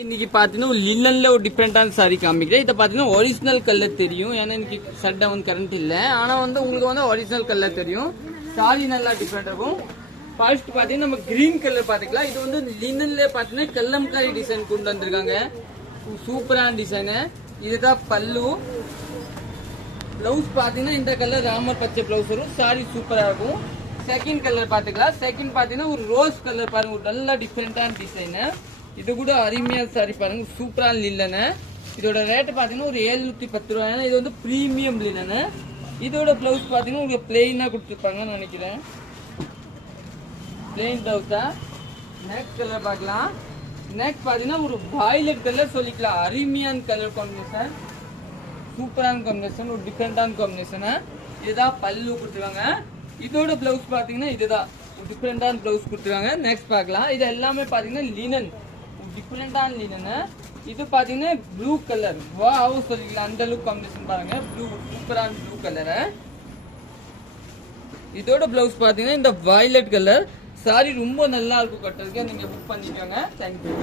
இன்னைக்கு பாத்தீங்கன்னா லினன்ல ஒரு டிஃப்ரெண்டான சாரி காமிக்கிறேன். இதை பாத்தீங்கன்னா ஒரிஜினல் கலர் தெரியும். ஏன்னா இன்னைக்கு ஷட் டவுன் கரண்ட் இல்ல. ஆனா உங்களுக்கு ஒரிஜினல் கலர் தெரியும். சாரி நல்லா டிஃப்ரெண்ட் இருக்கும். ஃபர்ஸ்ட் பாத்தீங்கன்னா நம்ம கிரீன் கலர் பாத்துக்கலாம். இது லினன்ல பாத்தீங்கன்னா கல்லம்காரி டிசைன் கொண்டு வந்திருக்காங்க. சூப்பரான டிசைன். இதுதான் பல்லு. பிளவுஸ் பாத்தீங்கன்னா இந்த கலர் ராமர் பச்சை பிளவுஸ் வரும். சாரி சூப்பரா இருக்கும். செகண்ட் கலர் பாத்துக்கலாம். செகண்ட் பாத்தீங்கன்னா ஒரு ரோஸ் கலர் பாருங்க. ஒரு நல்ல டிஃப்ரெண்டான டிசைன். இது கூட அருமையான சாரி பாருங்க. சூப்பரான லினன். இதோட ரேட் பாத்தீங்கன்னா ஒரு 710 ரூபாய். இது பிரீமியம் லினன். இதோட பிளவுஸ் பாத்தீங்கன்னா உங்களுக்கு பிளெயினா கொடுத்துருப்பாங்கன்னு நினைக்கிறேன். பிளெயின் பிளவுஸ் தான். நெக்ஸ்ட் கலர் பார்க்கலாம். நெக்ஸ்ட் பாத்தீங்கன்னா ஒரு வயலட் கலர் சொல்லிக்கலாம். அருமையான கலர் காம்பினேஷன். சூப்பரான காம்பினேஷன். ஒரு டிஃப்ரெண்டான காம்பினேஷன். இதுதான் பல்லு கொடுத்துருவாங்க. இதோட பிளவுஸ் பாத்தீங்கன்னா இதுதான் டிஃப்ரெண்டான பிளவுஸ் கொடுத்துருவாங்க. நெக்ஸ்ட் பார்க்கலாம். இது எல்லாமே பாத்தீங்கன்னா லினன். டிஃப்ரெண்டான லினன். இது பாத்தீங்கன்னா ப்ளூ கலர். வாவ் சொல்லிக்கலாம். அந்த லுக் காம்பினேஷன் பாருங்க. ப்ளூ சூப்பரான ப்ளூ கலர். இதோட பிளவுஸ் பாத்தீங்கன்னா இந்த வயலட் கலர். சாரி ரொம்ப நல்லா இருக்கும் கட்டுறதுக்கு. நீங்க புக் பண்ணிக்கோங்க. தேங்க்யூ.